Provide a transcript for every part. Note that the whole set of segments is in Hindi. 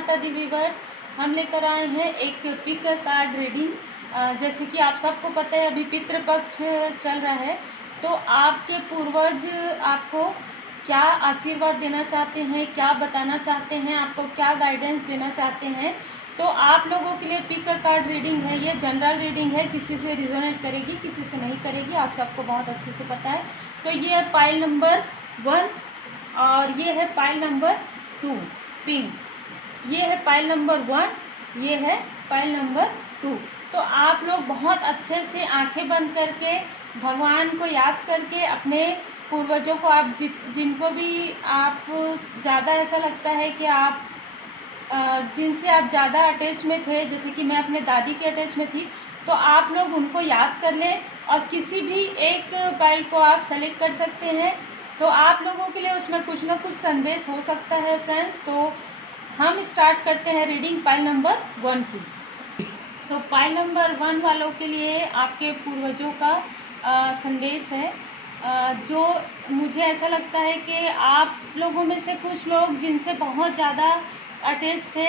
माता दी व्यूअर्स, हम लेकर आए हैं एक पिक कार्ड रीडिंग। जैसे कि आप सबको पता है अभी पितृपक्ष चल रहा है, तो आपके पूर्वज आपको क्या आशीर्वाद देना चाहते हैं, क्या बताना चाहते हैं, आपको क्या गाइडेंस देना चाहते हैं। तो आप लोगों के लिए पिक कार्ड रीडिंग है, ये जनरल रीडिंग है, किसी से रिजोनेट करेगी किसी से नहीं करेगी, आप सबको बहुत अच्छे से पता है। तो ये है पाइल नंबर 1 और ये है पाइल नंबर 2 पिंक, ये है पाइल नंबर 1, ये है पाइल नंबर 2। तो आप लोग बहुत अच्छे से आंखें बंद करके भगवान को याद करके अपने पूर्वजों को, आप जिनको भी आप ज़्यादा ऐसा लगता है कि आप जिनसे आप ज़्यादा अटैच में थे, जैसे कि मैं अपने दादी के अटैच में थी, तो आप लोग उनको याद कर लें और किसी भी एक पाइल को आप सेलेक्ट कर सकते हैं। तो आप लोगों के लिए उसमें कुछ ना कुछ संदेश हो सकता है फ्रेंड्स। तो हम स्टार्ट करते हैं रीडिंग पाइल नंबर 1 की। तो पाइल नंबर 1 वालों के लिए आपके पूर्वजों का संदेश है। जो मुझे ऐसा लगता है कि आप लोगों में से कुछ लोग जिनसे बहुत ज़्यादा अटैच थे,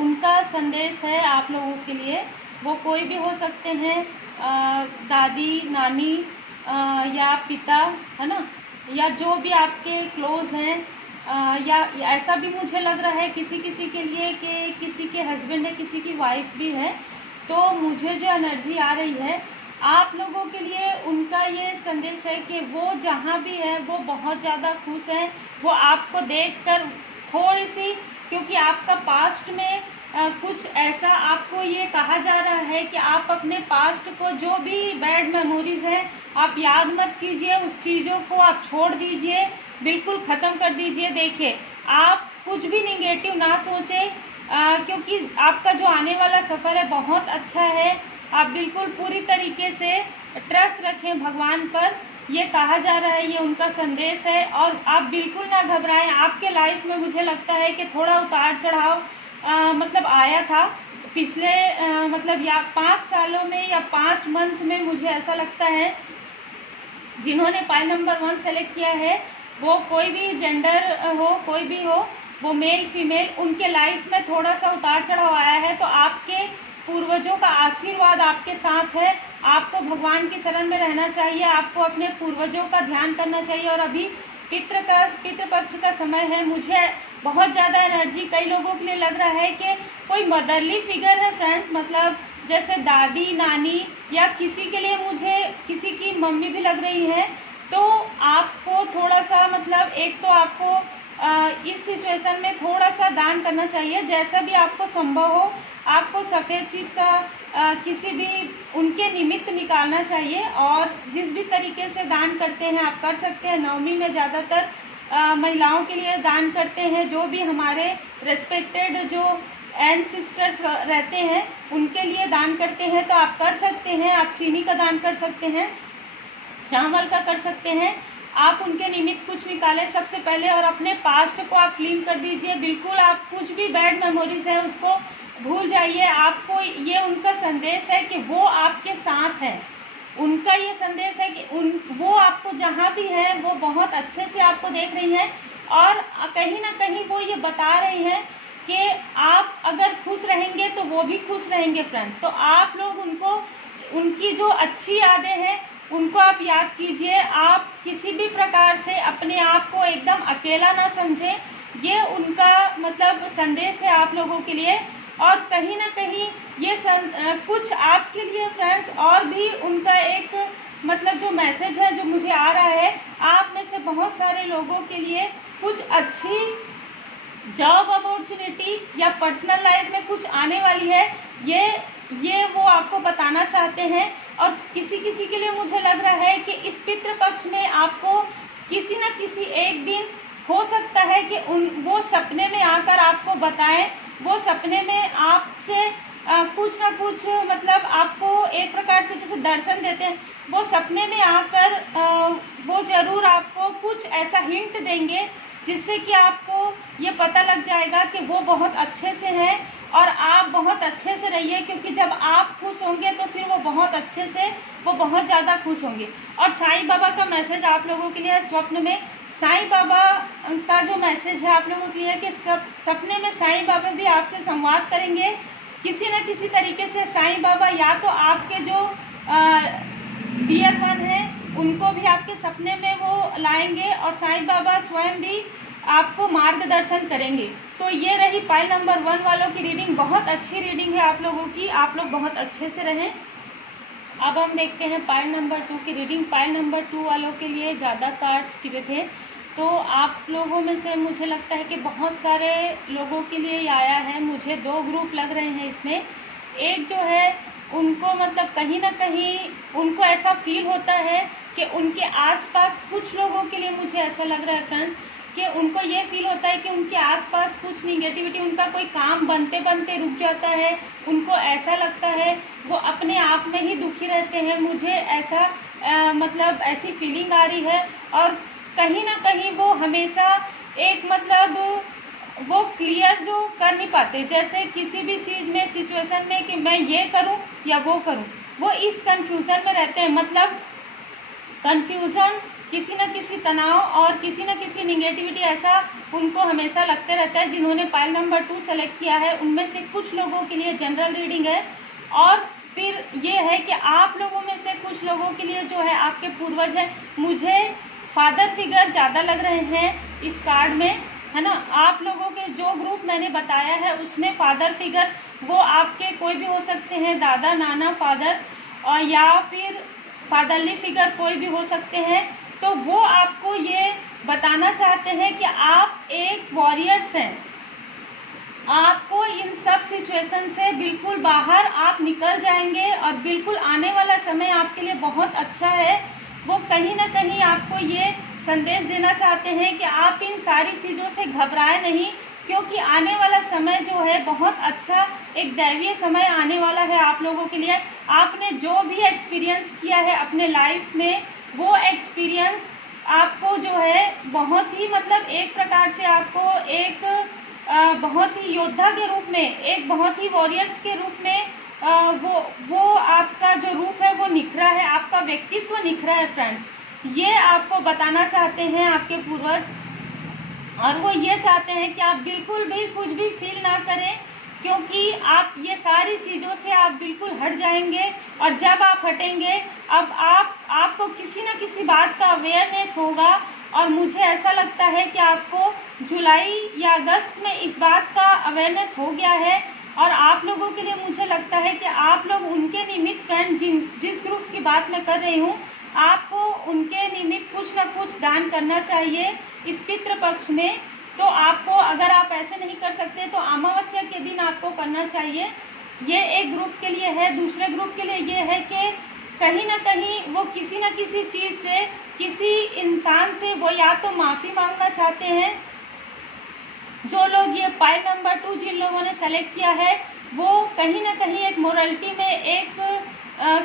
उनका संदेश है आप लोगों के लिए। वो कोई भी हो सकते हैं, दादी, नानी या पिता, है ना, या जो भी आपके क्लोज हैं। या ऐसा भी मुझे लग रहा है किसी किसी के लिए कि किसी के हस्बैंड है, किसी की वाइफ भी है। तो मुझे जो एनर्जी आ रही है आप लोगों के लिए, उनका ये संदेश है कि वो जहाँ भी है वो बहुत ज़्यादा खुश हैं। वो आपको देखकर थोड़ी सी, क्योंकि आपका पास्ट में कुछ ऐसा आपको ये कहा जा रहा है कि आप अपने पास्ट को, जो भी बैड मेमोरीज है, आप याद मत कीजिए, उस चीज़ों को आप छोड़ दीजिए, बिल्कुल ख़त्म कर दीजिए। देखिए, आप कुछ भी निगेटिव ना सोचें, क्योंकि आपका जो आने वाला सफ़र है बहुत अच्छा है। आप बिल्कुल पूरी तरीके से ट्रस्ट रखें भगवान पर, ये कहा जा रहा है, ये उनका संदेश है। और आप बिल्कुल ना घबराएं। आपके लाइफ में मुझे लगता है कि थोड़ा उतार चढ़ाव मतलब आया था पिछले मतलब या 5 सालों में या 5 मंथ में। मुझे ऐसा लगता है जिन्होंने पाइल नंबर 1 सेलेक्ट किया है, वो कोई भी जेंडर हो, कोई भी हो, वो मेल फीमेल, उनके लाइफ में थोड़ा सा उतार चढ़ाव आया है। तो आपके पूर्वजों का आशीर्वाद आपके साथ है। आपको भगवान की शरण में रहना चाहिए, आपको अपने पूर्वजों का ध्यान करना चाहिए। और अभी पितृपक्ष का समय है। मुझे बहुत ज़्यादा एनर्जी कई लोगों के लिए लग रहा है कि कोई मदरली फिगर है फ्रेंड्स, मतलब जैसे दादी, नानी, या किसी के लिए मुझे किसी की मम्मी भी लग रही है। तो आपको थोड़ा सा, मतलब एक तो आपको इस सिचुएशन में थोड़ा सा दान करना चाहिए, जैसा भी आपको संभव हो। आपको सफ़ेद चीज़ का किसी भी उनके निमित्त निकालना चाहिए, और जिस भी तरीके से दान करते हैं आप कर सकते हैं। नवमी में ज़्यादातर महिलाओं के लिए दान करते हैं, जो भी हमारे रेस्पेक्टेड जो एंसेस्टर्स रहते हैं उनके लिए दान करते हैं। तो आप कर सकते हैं, आप चीनी का दान कर सकते हैं, चावल का कर सकते हैं। आप उनके निमित्त कुछ निकालें सबसे पहले, और अपने पास्ट को आप क्लीन कर दीजिए। बिल्कुल आप कुछ भी बैड मेमोरीज है उसको भूल जाइए। आपको ये उनका संदेश है कि वो आपके साथ है। उनका ये संदेश है कि वो आपको जहाँ भी है वो बहुत अच्छे से आपको देख रही हैं, और कहीं ना कहीं वो ये बता रही हैं कि आप अगर खुश रहेंगे तो वो भी खुश रहेंगे फ्रेंड्स। तो आप लोग उनको, उनकी जो अच्छी यादें हैं उनको आप याद कीजिए। आप किसी भी प्रकार से अपने आप को एकदम अकेला ना समझें। ये उनका मतलब संदेश है आप लोगों के लिए। और कहीं ना कहीं ये कुछ आपके लिए फ्रेंड्स, और भी उनका एक मतलब जो मैसेज है जो मुझे आ रहा है, आप में से बहुत सारे लोगों के लिए कुछ अच्छी जॉब अपॉर्चुनिटी या पर्सनल लाइफ में कुछ आने वाली है, ये वो आपको बताना चाहते हैं। और किसी किसी के लिए मुझे लग रहा है कि इस पितृपक्ष में आपको किसी न किसी एक दिन हो सकता है कि वो सपने में आकर आपको बताएं, वो सपने में आपसे कुछ ना कुछ, मतलब आपको एक प्रकार से जैसे दर्शन देते हैं, वो सपने में आकर वो ज़रूर आपको कुछ ऐसा हिंट देंगे जिससे कि आपको ये पता लग जाएगा कि वो बहुत अच्छे से हैं और आप बहुत अच्छे से रहिए। क्योंकि जब आप खुश होंगे तो फिर वो बहुत अच्छे से, वो बहुत ज़्यादा खुश होंगे। और साईं बाबा का मैसेज आप लोगों के लिए है स्वप्न में। साईं बाबा का जो मैसेज है आप लोगों के लिए कि सपने में साईं बाबा भी आपसे संवाद करेंगे। किसी न किसी तरीके से साईं बाबा या तो आपके जो डियर वन हैं उनको भी आपके सपने में वो लाएंगे और साईं बाबा स्वयं भी आपको मार्गदर्शन करेंगे। तो ये रही पाइल नंबर 1 वालों की रीडिंग। बहुत अच्छी रीडिंग है आप लोगों की, आप लोग बहुत अच्छे से रहें। अब हम देखते हैं पाइल नंबर 2 की रीडिंग। पाइल नंबर 2 वालों के लिए ज़्यादा कार्ड्स गिरे थे, तो आप लोगों में से मुझे लगता है कि बहुत सारे लोगों के लिए आया है। मुझे 2 ग्रुप लग रहे हैं इसमें। एक जो है उनको मतलब कहीं ना कहीं उनको ऐसा फील होता है कि उनके आसपास कुछ लोगों के लिए मुझे ऐसा लग रहा है फ्रेंड कि उनको ये फील होता है कि उनके आसपास कुछ निगेटिविटी, उनका कोई काम बनते बनते रुक जाता है। उनको ऐसा लगता है वो अपने आप में ही दुखी रहते हैं। मुझे ऐसा मतलब ऐसी फीलिंग आ रही है और कहीं ना कहीं वो हमेशा एक मतलब वो क्लियर जो कर नहीं पाते, जैसे किसी भी चीज़ में सिचुएशन में कि मैं ये करूं या वो करूं, वो इस कंफ्यूजन में रहते हैं। मतलब कंफ्यूजन, किसी न किसी तनाव और किसी न किसी निगेटिविटी ऐसा उनको हमेशा लगते रहता है। जिन्होंने पाइल नंबर 2 सेलेक्ट किया है उनमें से कुछ लोगों के लिए जनरल रीडिंग है और फिर ये है कि आप लोगों में से कुछ लोगों के लिए जो है आपके पूर्वज हैं। मुझे फादर फिगर ज़्यादा लग रहे हैं इस कार्ड में, है ना। आप लोगों के जो ग्रुप मैंने बताया है उसमें फादर फिगर वो आपके कोई भी हो सकते हैं, दादा, नाना, फादर, और या फिर फादरली फिगर कोई भी हो सकते हैं। तो वो आपको ये बताना चाहते हैं कि आप एक वॉरियर्स हैं। आपको इन सब सिचुएशन से बिल्कुल बाहर आप निकल जाएंगे और बिल्कुल आने वाला समय आपके लिए बहुत अच्छा है। वो कहीं ना कहीं आपको ये संदेश देना चाहते हैं कि आप इन सारी चीज़ों से घबराए नहीं, क्योंकि आने वाला समय जो है बहुत अच्छा एक दैवीय समय आने वाला है आप लोगों के लिए। आपने जो भी एक्सपीरियंस किया है अपने लाइफ में, वो एक्सपीरियंस आपको जो है बहुत ही मतलब एक प्रकार से आपको एक बहुत ही योद्धा के रूप में, एक बहुत ही वॉरियर्स के रूप में वो आपका जो रूप है वो निखरा है, आपका व्यक्तित्व निखरा है फ्रेंड्स। ये आपको बताना चाहते हैं आपके पूर्वज, और वो ये चाहते हैं कि आप बिल्कुल भी कुछ भी फील ना करें, क्योंकि आप ये सारी चीज़ों से आप बिल्कुल हट जाएंगे। और जब आप हटेंगे अब आपको किसी न किसी बात का अवेयरनेस होगा। और मुझे ऐसा लगता है कि आपको जुलाई या अगस्त में इस बात का अवेयरनेस हो गया है। और आप लोगों के लिए मुझे लगता है कि आप लोग उनके निमित्त फ्रेंड जिस ग्रुप की बात मैं कर रही हूँ, आपको उनके निमित्त कुछ न कुछ दान करना चाहिए इस पितृ पक्ष में। तो आपको अगर आप ऐसे नहीं कर सकते तो अमावस्या के दिन आपको करना चाहिए। ये एक ग्रुप के लिए है। दूसरे ग्रुप के लिए ये है कि कहीं ना कहीं वो किसी न किसी चीज़ से, किसी इंसान से वो या तो माफ़ी मांगना चाहते हैं। जो लोग ये पाइल नंबर 2 जिन लोगों ने सेलेक्ट किया है वो कहीं ना कहीं एक मोरालिटी में एक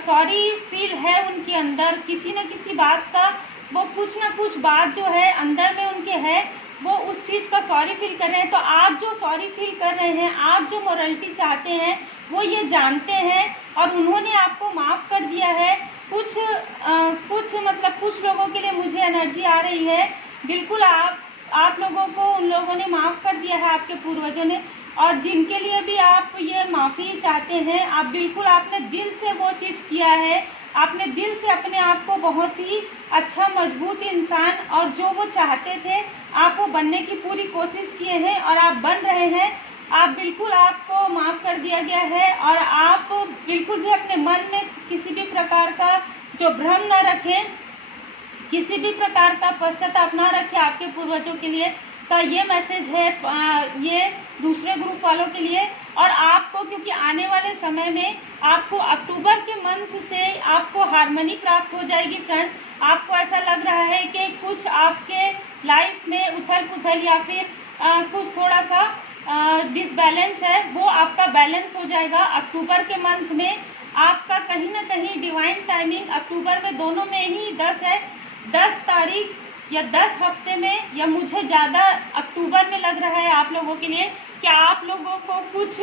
सॉरी फील है उनके अंदर, किसी न किसी बात का वो कुछ ना कुछ बात जो है अंदर में उनके है, वो उस चीज़ का सॉरी फील कर रहे हैं। तो आप जो सॉरी फील कर रहे हैं, आप जो मोरालिटी चाहते हैं, वो ये जानते हैं और उन्होंने आपको माफ़ कर दिया है। कुछ मतलब कुछ लोगों के लिए मुझे एनर्जी आ रही है, बिल्कुल आप लोगों को उन लोगों ने माफ़ कर दिया है आपके पूर्वजों ने। और जिनके लिए भी आप ये माफ़ी चाहते हैं, आप बिल्कुल आपने दिल से वो चीज़ किया है, आपने दिल से अपने आप को बहुत ही अच्छा मजबूत इंसान और जो वो चाहते थे आप वो बनने की पूरी कोशिश किए हैं और आप बन रहे हैं। आप बिल्कुल, आपको माफ़ कर दिया गया है और आप बिल्कुल भी अपने मन में किसी भी प्रकार का जो भ्रम न रखें, किसी भी प्रकार का पश्चाताप ना रखें आपके पूर्वजों के लिए। तो ये मैसेज है ये दूसरे ग्रुप वालों के लिए। और आपको, क्योंकि आने वाले समय में आपको अक्टूबर के मंथ से आपको हार्मनी प्राप्त हो जाएगी फ्रेंड्स। आपको ऐसा लग रहा है कि कुछ आपके लाइफ में उथल पुथल या फिर कुछ थोड़ा सा डिसबैलेंस है, वो आपका बैलेंस हो जाएगा अक्टूबर के मंथ में। आपका कहीं ना कहीं डिवाइन टाइमिंग अक्टूबर में दोनों में ही 10 है, 10 तारीख या 10 हफ्ते में, या मुझे ज़्यादा अक्टूबर में लग रहा है आप लोगों के लिए कि आप लोगों को कुछ,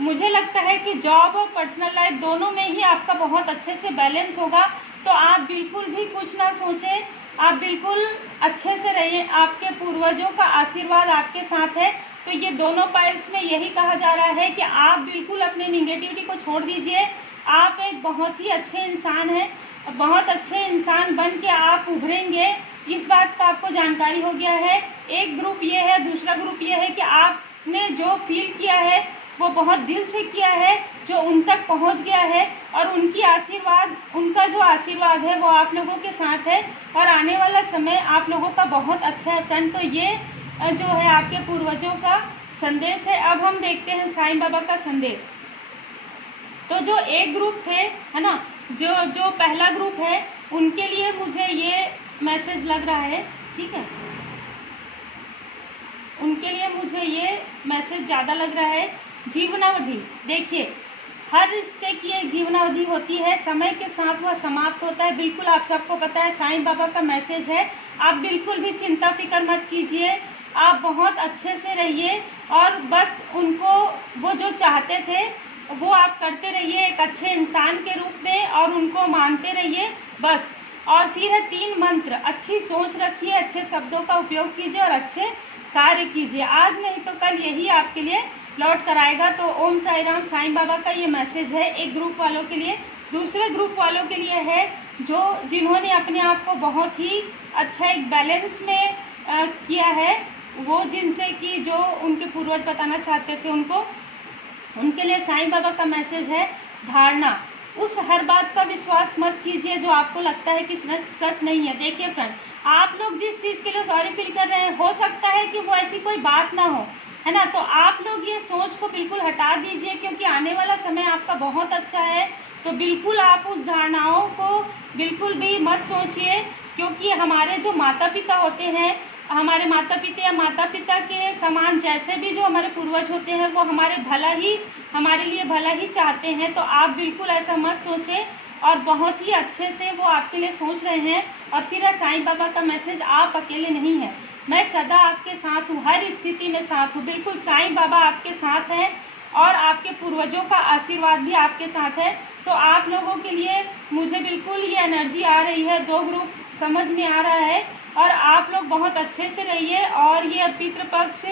मुझे लगता है कि जॉब और पर्सनल लाइफ दोनों में ही आपका बहुत अच्छे से बैलेंस होगा। तो आप बिल्कुल भी कुछ ना सोचें, आप बिल्कुल अच्छे से रहिए, आपके पूर्वजों का आशीर्वाद आपके साथ है। तो ये दोनों पाइल्स में यही कहा जा रहा है कि आप बिल्कुल अपने निगेटिविटी को छोड़ दीजिए। आप एक बहुत ही अच्छे इंसान हैं, बहुत अच्छे इंसान बन के आप उभरेंगे, इस बात का आपको जानकारी हो गया है। एक ग्रुप ये है, दूसरा ग्रुप ये है कि आपने जो फील किया है वो बहुत दिल से किया है, जो उन तक पहुंच गया है, और उनकी आशीर्वाद, उनका जो आशीर्वाद है वो आप लोगों के साथ है, और आने वाला समय आप लोगों का बहुत अच्छा है फ्रेंड। तो ये जो है आपके पूर्वजों का संदेश है। अब हम देखते हैं साईं बाबा का संदेश। तो जो एक ग्रुप थे, है ना, जो पहला ग्रुप है, उनके लिए मुझे ये मैसेज लग रहा है, ठीक है, उनके लिए मुझे ये मैसेज ज़्यादा लग रहा है। जीवनावधि, देखिए हर रिश्ते की एक जीवनावधि होती है, समय के साथ वह समाप्त होता है, बिल्कुल आप सबको पता है। साईं बाबा का मैसेज है, आप बिल्कुल भी चिंता फिक्र मत कीजिए, आप बहुत अच्छे से रहिए, और बस उनको वो जो चाहते थे वो आप करते रहिए एक अच्छे इंसान के रूप में, और उनको मानते रहिए बस। और फिर है 3 मंत्र, अच्छी सोच रखिए, अच्छे शब्दों का उपयोग कीजिए और अच्छे कार्य कीजिए, आज नहीं तो कल यही आपके लिए लौट कर आएगा। तो ओम साई राम, साईं बाबा का ये मैसेज है एक ग्रुप वालों के लिए। दूसरे ग्रुप वालों के लिए है जिन्होंने अपने आप को बहुत ही अच्छा एक बैलेंस में किया है, वो जिनसे कि जो उनके पूर्वज बताना चाहते थे उनके लिए साईं बाबा का मैसेज है धारणा। उस हर बात का विश्वास मत कीजिए जो आपको लगता है कि सच नहीं है। देखिए फ्रेंड, आप लोग जिस चीज़ के लिए सॉरी फील कर रहे हैं, हो सकता है कि वो ऐसी कोई बात ना हो, है ना। तो आप लोग ये सोच को बिल्कुल हटा दीजिए, क्योंकि आने वाला समय आपका बहुत अच्छा है। तो बिल्कुल आप उस धारणाओं को बिल्कुल भी मत सोचिए, क्योंकि हमारे जो माता पिता होते हैं, हमारे माता पिता या माता पिता के समान जैसे भी जो हमारे पूर्वज होते हैं, वो हमारे लिए भला ही चाहते हैं। तो आप बिल्कुल ऐसा मत सोचें, और बहुत ही अच्छे से वो आपके लिए सोच रहे हैं। और फिर साईं बाबा का मैसेज, आप अकेले नहीं हैं, मैं सदा आपके साथ हूँ, हर स्थिति में साथ हूँ। बिल्कुल साईं बाबा आपके साथ हैं, और आपके पूर्वजों का आशीर्वाद भी आपके साथ है। तो आप लोगों के लिए मुझे बिल्कुल ये एनर्जी आ रही है, 2 ग्रुप समझ में आ रहा है, और आप लोग बहुत अच्छे से रहिए। और ये पितृपक्ष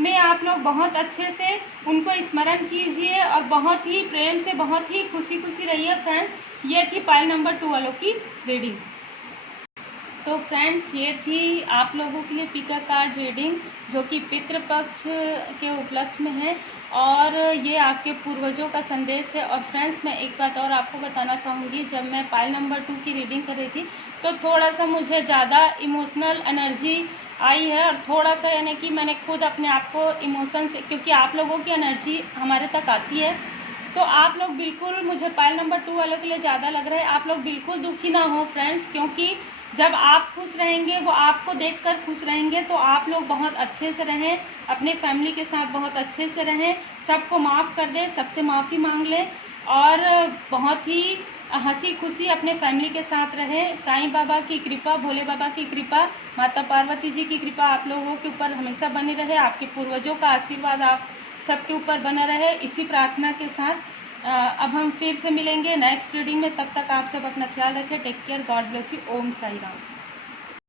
में आप लोग बहुत अच्छे से उनको स्मरण कीजिए, और बहुत ही प्रेम से, बहुत ही खुशी रहिए फ्रेंड। ये थी पाइल नंबर 2 वालों की रीडिंग। तो फ्रेंड्स, ये थी आप लोगों के लिए पिका कार्ड रीडिंग, जो कि पितृपक्ष के उपलक्ष्य में है, और ये आपके पूर्वजों का संदेश है। और फ्रेंड्स, मैं एक बात और आपको बताना चाहूँगी, जब मैं पाइल नंबर 2 की रीडिंग कर रही थी तो थोड़ा सा मुझे ज़्यादा इमोशनल एनर्जी आई है, और थोड़ा सा यानी कि मैंने खुद अपने आप को इमोशन से, क्योंकि आप लोगों की एनर्जी हमारे तक आती है, तो आप लोग बिल्कुल, मुझे पाइल नंबर 2 वालों के लिए ज़्यादा लग रहा है, आप लोग बिल्कुल दुखी ना हो फ्रेंड्स, क्योंकि जब आप खुश रहेंगे, वो आपको देखकर खुश रहेंगे। तो आप लोग बहुत अच्छे से रहें, अपने फैमिली के साथ बहुत अच्छे से रहें, सबको माफ़ कर दें, सबसे माफ़ी मांग लें, और बहुत ही हंसी खुशी अपने फैमिली के साथ रहें। साईं बाबा की कृपा, भोले बाबा की कृपा, माता पार्वती जी की कृपा आप लोगों के ऊपर हमेशा बनी रहे, आपके पूर्वजों का आशीर्वाद आप सबके ऊपर बना रहे, इसी प्रार्थना के साथ अब हम फिर से मिलेंगे नेक्स्ट रीडिंग में। तब तक आप सब अपना ख्याल रखें। Take care, God bless you. Om Sai Ram.